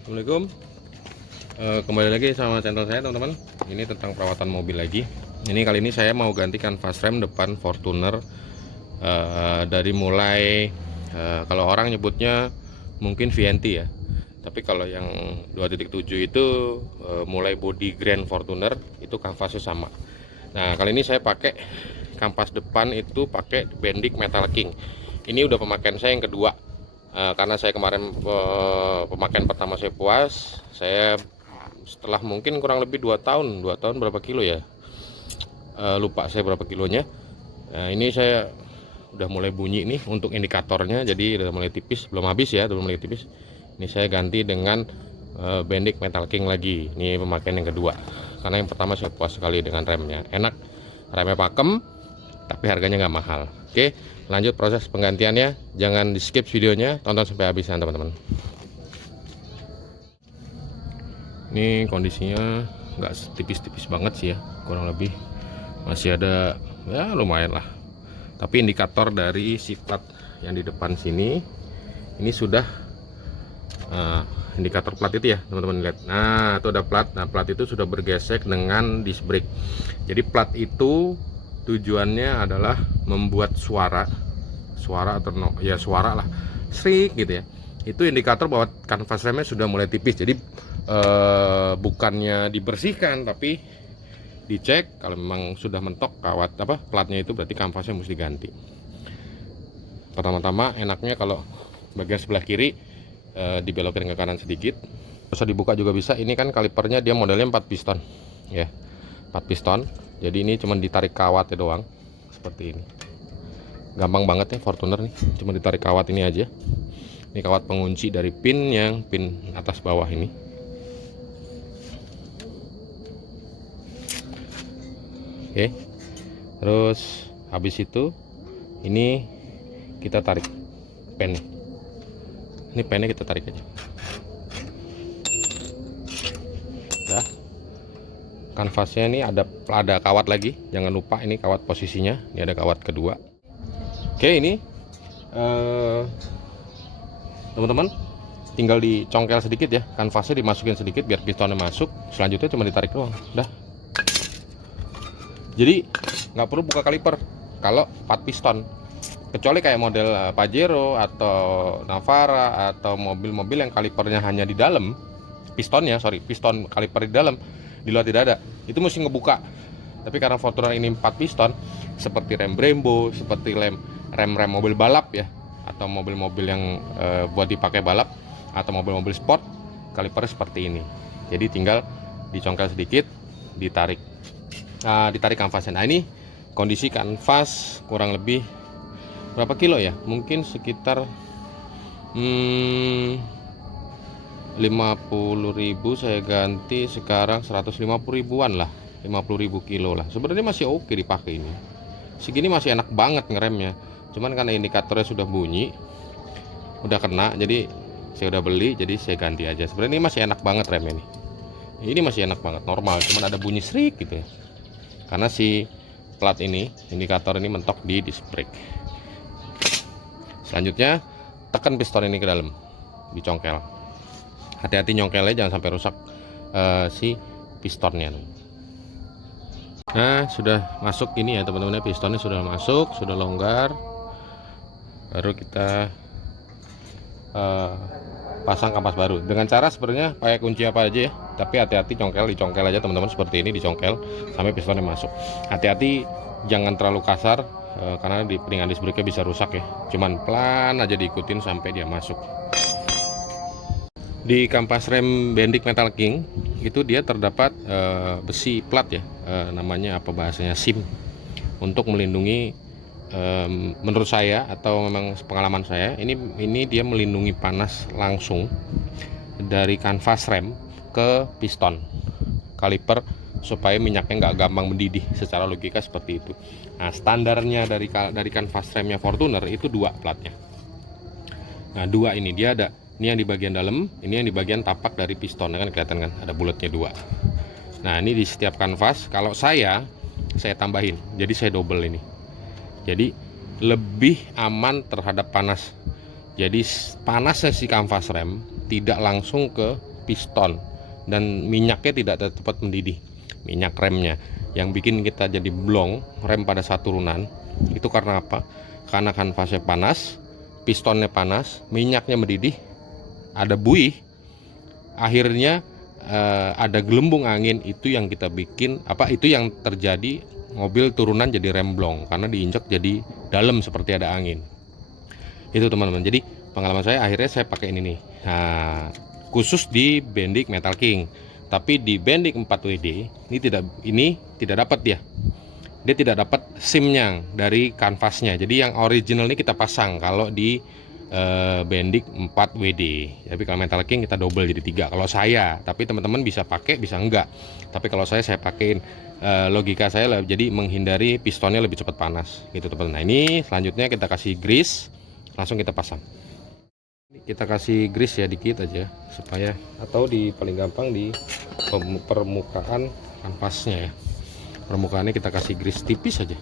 Assalamualaikum. Kembali lagi sama channel saya teman-teman. Ini tentang perawatan mobil lagi. Ini kali ini saya mau ganti kanvas rem depan Fortuner. Dari mulai kalau orang nyebutnya mungkin VNT ya. Tapi kalau yang 2.7 itu mulai body grand Fortuner itu kanvasnya sama. Nah kali ini saya pakai kanvas depan itu pakai Bendik Metal King. Ini udah pemakaian saya yang kedua. Karena saya kemarin pemakaian pertama saya puas, saya setelah mungkin kurang lebih 2 tahun berapa kilo ya, lupa saya berapa kilonya. Nah, ini saya udah mulai bunyi nih untuk indikatornya, jadi udah mulai tipis, belum habis ya, belum mulai tipis. Ini saya ganti dengan Bendik Metal King lagi. Ini pemakaian yang kedua, karena yang pertama saya puas sekali dengan remnya, enak, remnya pakem, tapi harganya nggak mahal. Oke, lanjut proses penggantiannya. Jangan di skip videonya, tonton sampai habis ya teman-teman. Ini kondisinya nggak tipis-tipis banget sih ya, kurang lebih masih ada ya lumayan lah. Tapi indikator dari si plat yang di depan sini ini sudah indikator plat itu ya teman-teman lihat. Nah itu ada plat. Nah plat itu sudah bergesek dengan disc brake. Jadi plat itu tujuannya adalah membuat suara atau ya suara lah, srik gitu ya. Itu indikator bahwa kanvas remnya sudah mulai tipis. Jadi bukannya dibersihkan tapi dicek. Kalau memang sudah mentok kawat platnya itu berarti kanvasnya mesti diganti. Pertama-tama enaknya kalau bagian sebelah kiri dibelokin ke kanan sedikit. Bisa dibuka juga bisa. Ini kan kalipernya dia modelnya 4 piston ya, 4 piston. Jadi ini cuma ditarik kawatnya doang seperti ini. Gampang banget ya Fortuner nih, cuma ditarik kawat ini aja. Ini kawat pengunci dari pin yang pin atas bawah ini. Oke, terus habis itu ini kita tarik pennya. Ini pennya kita tarik aja. Udah. Kanvasnya ini ada kawat lagi, jangan lupa ini kawat posisinya. Ini ada kawat kedua. Oke, ini teman-teman tinggal dicongkel sedikit ya, kanvasnya dimasukin sedikit biar pistonnya masuk. Selanjutnya cuma ditarik doang, udah. Jadi nggak perlu buka kaliper kalau 4 piston, kecuali kayak model Pajero atau Navara atau mobil-mobil yang kalipernya hanya di dalam pistonnya, piston kaliper di dalam, di luar tidak ada, itu mesti ngebuka. Tapi karena Fortuner ini 4 piston, seperti rem Brembo, seperti rem mobil balap ya, atau mobil-mobil yang buat dipakai balap atau mobil-mobil sport, kalipernya seperti ini. Jadi tinggal dicongkel sedikit, ditarik kanvasnya. Nah ini kondisi kanvas kurang lebih berapa kilo ya, mungkin sekitar 50.000 saya ganti, sekarang 150.000-an lah, 50.000 kilo lah. Sebenarnya masih oke dipakai ini, segini masih enak banget ngeremnya. Cuman karena indikatornya sudah bunyi, udah kena, jadi saya udah beli, jadi saya ganti aja. Sebenarnya ini masih enak banget remnya nih. Ini masih enak banget, normal, cuman ada bunyi srik gitu ya, karena si plat ini, indikator ini mentok di disc brake. Selanjutnya tekan piston ini ke dalam, dicongkel. Hati-hati nyongkelnya, jangan sampai rusak si pistonnya. Nah sudah masuk ini ya teman-teman, pistonnya sudah masuk, sudah longgar. Baru kita pasang kampas baru dengan cara sebenarnya pakai kunci apa aja ya, tapi hati-hati dicongkel aja teman-teman, seperti ini dicongkel sampai pistonnya masuk. Hati-hati jangan terlalu kasar karena di piringan disc brake bisa rusak ya. Cuman pelan aja diikutin sampai dia masuk. Di kampas rem Bendik Metal King itu dia terdapat besi plat ya, namanya apa bahasanya, SIM, untuk melindungi, menurut saya atau memang pengalaman saya, ini dia melindungi panas langsung dari kanvas rem ke piston kaliper supaya minyaknya nggak gampang mendidih. Secara logika seperti itu. Nah standarnya dari kanvas remnya Fortuner itu 2 platnya. Nah 2 ini dia ada, ini yang di bagian dalam, ini yang di bagian tapak dari piston, kan kelihatan kan ada bulatnya 2. Nah ini di setiap kanvas kalau saya tambahin, jadi saya double ini, jadi lebih aman terhadap panas. Jadi panasnya si kanvas rem tidak langsung ke piston dan minyaknya tidak cepat mendidih. Minyak remnya yang bikin kita jadi blong rem pada saat turunan itu karena apa? Karena kanvasnya panas, pistonnya panas, minyaknya mendidih, ada buih, akhirnya ada gelembung angin. Itu yang kita bikin itu yang terjadi, mobil turunan jadi remblong karena diinjak jadi dalam seperti ada angin. Itu teman-teman. Jadi pengalaman saya, akhirnya saya pakai ini nih. Nah, khusus di Bendik Metal King. Tapi di Bendik 4WD ini tidak dapat dia. Dia tidak dapat SIM-nya dari kanvasnya. Jadi yang original ini kita pasang kalau di Bendik 4WD. Tapi kalau Metal King kita double jadi 3 kalau saya. Tapi teman-teman bisa pakai, bisa enggak. Tapi kalau saya pakein, logika saya lah, jadi menghindari pistonnya lebih cepat panas gitu teman-teman. Nah, ini selanjutnya kita kasih grease, langsung kita pasang. Kita kasih grease ya dikit aja supaya, atau di paling gampang di permukaan kanvasnya ya. Permukaannya kita kasih grease tipis aja.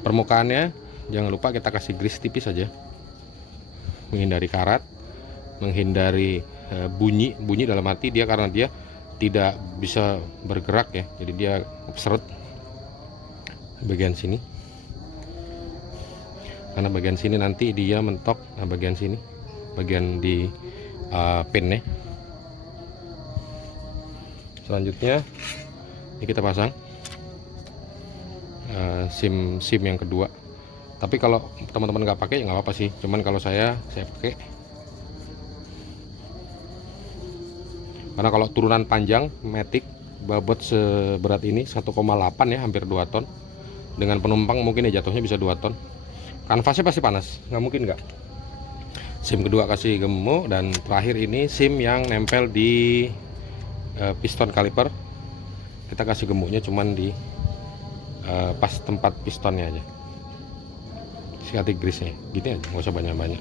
Permukaannya jangan lupa kita kasih grease tipis aja, menghindari karat, menghindari bunyi dalam arti dia karena dia tidak bisa bergerak ya, jadi dia seret bagian sini, karena bagian sini nanti dia mentok. Nah, bagian sini, bagian di pinnya. Selanjutnya ini kita pasang SIM yang kedua. Tapi kalau teman-teman nggak pakai ya nggak apa-apa sih, cuman kalau saya pakai karena kalau turunan panjang Matic bobot seberat ini 1,8 ya, hampir 2 ton. Dengan penumpang mungkin ya jatuhnya bisa 2 ton. Kanvasnya pasti panas, nggak mungkin nggak. SIM kedua kasih gemuk, dan terakhir ini SIM yang nempel di piston kaliper. Kita kasih gemuknya cuman di pas tempat pistonnya aja. Sikati grease-nya gitu aja, nggak usah banyak-banyak.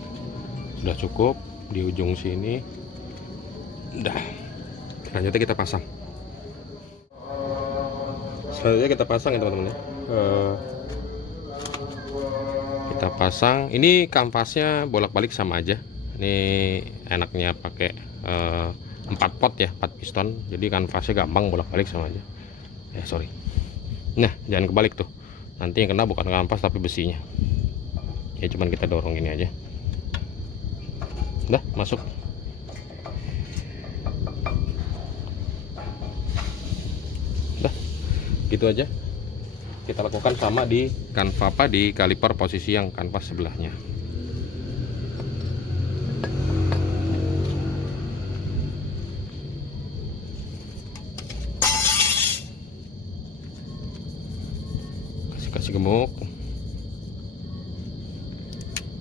Sudah cukup di ujung sini. Udah. Selanjutnya kita pasang. Selanjutnya kita pasang ya teman-teman ya. Kita pasang. Ini kanvasnya bolak-balik sama aja. Ini enaknya pakai 4 pot ya, 4 piston. Jadi kanvasnya gampang bolak-balik sama aja. Sorry. Nah, jangan kebalik tuh. Nanti yang kena bukan kanvas tapi besinya. Ya cuman kita dorong ini aja. Udah masuk. Udah gitu aja. Kita lakukan sama di di kaliper posisi yang kanvas sebelahnya. Kasih gemuk.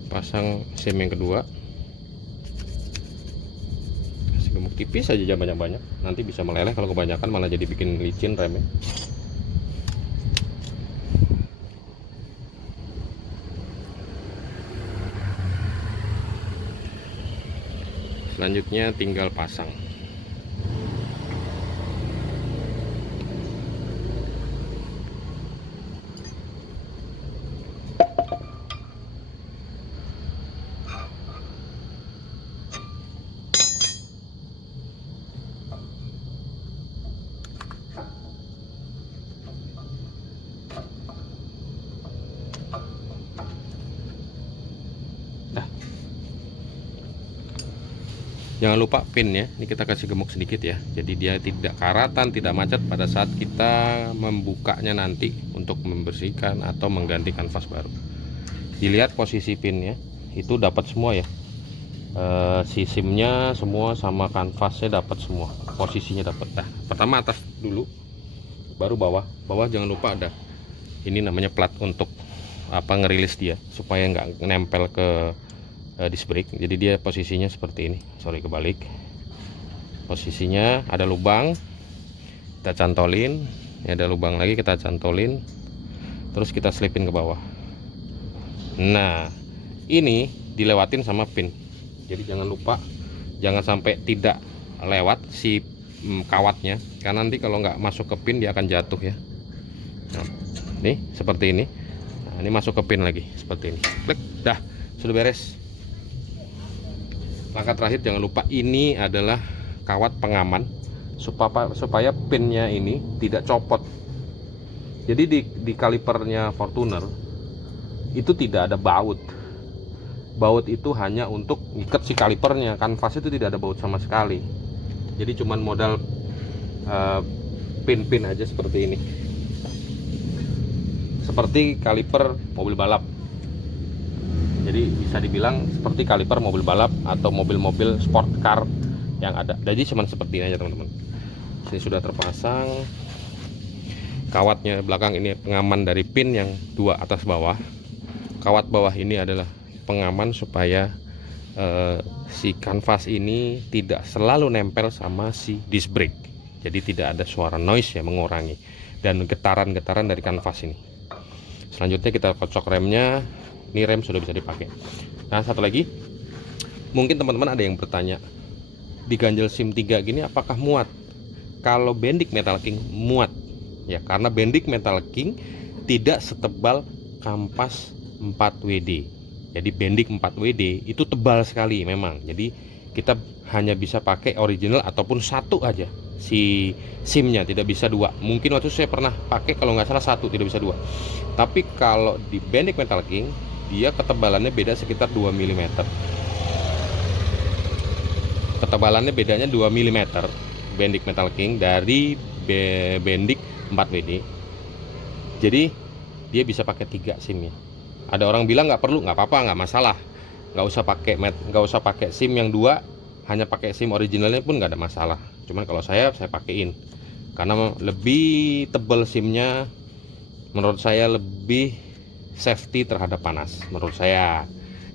Pasang SIM yang kedua, kasih gemuk tipis aja, jangan banyak-banyak, nanti bisa meleleh. Kalau kebanyakan malah jadi bikin licin remnya. Selanjutnya tinggal pasang. Jangan lupa pin ya, ini kita kasih gemuk sedikit ya, jadi dia tidak karatan, tidak macet pada saat kita membukanya nanti untuk membersihkan atau mengganti kanvas baru. Dilihat posisi pinnya itu dapat semua ya, si SIM-nya semua sama kanvasnya dapat semua, posisinya dapat. Nah, pertama atas dulu, baru bawah. Bawah jangan lupa ada ini namanya plat untuk ngerilis dia supaya nggak nempel ke disc brake. Jadi dia posisinya seperti ini, sorry kebalik. Posisinya ada lubang, kita cantolin, ini ada lubang lagi, kita cantolin, terus kita selipin ke bawah. Nah, ini dilewatin sama pin. Jadi jangan lupa, jangan sampai tidak lewat si kawatnya, karena nanti kalau nggak masuk ke pin dia akan jatuh ya. Nah, nih seperti ini. Nah, ini masuk ke pin lagi seperti ini. Klik, dah sudah beres. Langkah terakhir, jangan lupa ini adalah kawat pengaman supaya pinnya ini tidak copot. Jadi di kalipernya Fortuner itu tidak ada baut. Baut itu hanya untuk ngikat si kalipernya. Kanvas itu tidak ada baut sama sekali. Jadi cuman modal pin-pin aja seperti ini. Seperti kaliper mobil balap. Jadi bisa dibilang seperti kaliper mobil balap atau mobil-mobil sport car yang ada. Jadi cuman seperti ini aja teman-teman. Sini sudah terpasang. Kawatnya belakang ini pengaman dari pin yang dua atas bawah. Kawat bawah ini adalah pengaman supaya si kanvas ini tidak selalu nempel sama si disc brake. Jadi tidak ada suara noise yang mengurangi dan getaran-getaran dari kanvas ini. Selanjutnya kita kocok remnya. Ini rem sudah bisa dipakai. Nah, satu lagi, mungkin teman-teman ada yang bertanya, di ganjel SIM 3 gini apakah muat? Kalau Bendix Metal King muat. Ya, karena Bendix Metal King tidak setebal kampas 4WD. Jadi Bendix 4WD itu tebal sekali memang. Jadi kita hanya bisa pakai original ataupun satu aja si SIM-nya, tidak bisa dua. Mungkin waktu saya pernah pakai kalau nggak salah satu, tidak bisa dua. Tapi kalau di Bendix Metal King dia ketebalannya beda sekitar 2 mm. Ketebalannya bedanya 2 mm Bendix Metal King dari Bendix 4WD. Jadi dia bisa pakai 3 SIM ya. Ada orang bilang nggak perlu, nggak apa-apa, nggak masalah. Nggak usah pakai SIM yang 2, hanya pakai SIM originalnya pun nggak ada masalah. Cuman kalau saya pakein karena lebih tebal SIM-nya, menurut saya lebih safety terhadap panas menurut saya.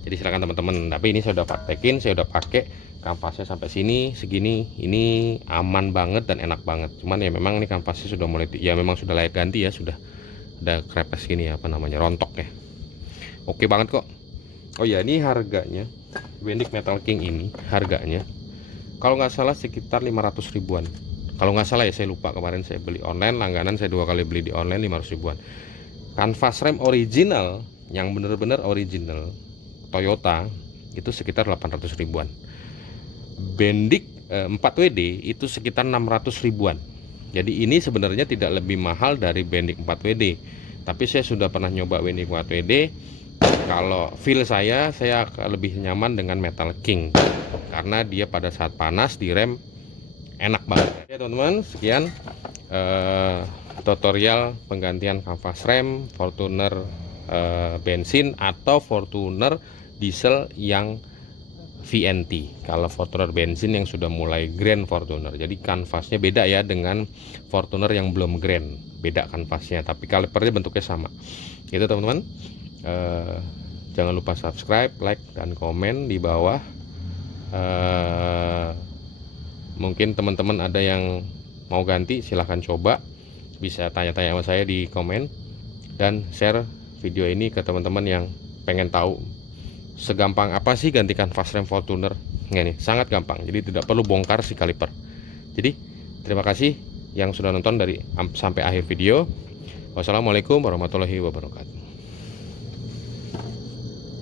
Jadi silakan teman-teman. Tapi ini saya udah praktekin, saya udah pakai kanvasnya sampai sini segini, ini aman banget dan enak banget. Cuman ya memang ini kanvasnya sudah mulai, ya memang sudah layak ganti ya, sudah ada krepes gini, apa namanya, rontok ya. Oke banget kok. Oh ya, ini harganya Bendix Metal King ini harganya kalau nggak salah sekitar 500 ribuan. Kalau nggak salah ya, saya lupa, kemarin saya beli online, langganan saya 2 kali beli di online 500 ribuan. Kanvas rem original yang bener-bener original Toyota itu sekitar 800 ribuan. Bendix 4WD itu sekitar 600 ribuan. Jadi ini sebenarnya tidak lebih mahal dari Bendix 4WD. Tapi saya sudah pernah nyoba Bendix 4WD. Kalau feel saya lebih nyaman dengan Metal King karena dia pada saat panas di rem enak banget. Ya teman-teman, sekian tutorial penggantian kanvas rem Fortuner bensin atau Fortuner diesel yang VNT. Kalau Fortuner bensin yang sudah mulai grand Fortuner, jadi kanvasnya beda ya dengan Fortuner yang belum grand, beda kanvasnya, tapi kalipernya bentuknya sama. Itu teman-teman, jangan lupa subscribe, like, dan komen di bawah. Mungkin teman-teman ada yang mau ganti, silahkan coba, bisa tanya-tanya sama saya di komen, dan share video ini ke teman-teman yang pengen tahu segampang apa sih ganti kanvas rem Fortuner. Ini sangat gampang, jadi tidak perlu bongkar si kaliper. Jadi terima kasih yang sudah nonton dari sampai akhir video. Wassalamualaikum warahmatullahi wabarakatuh.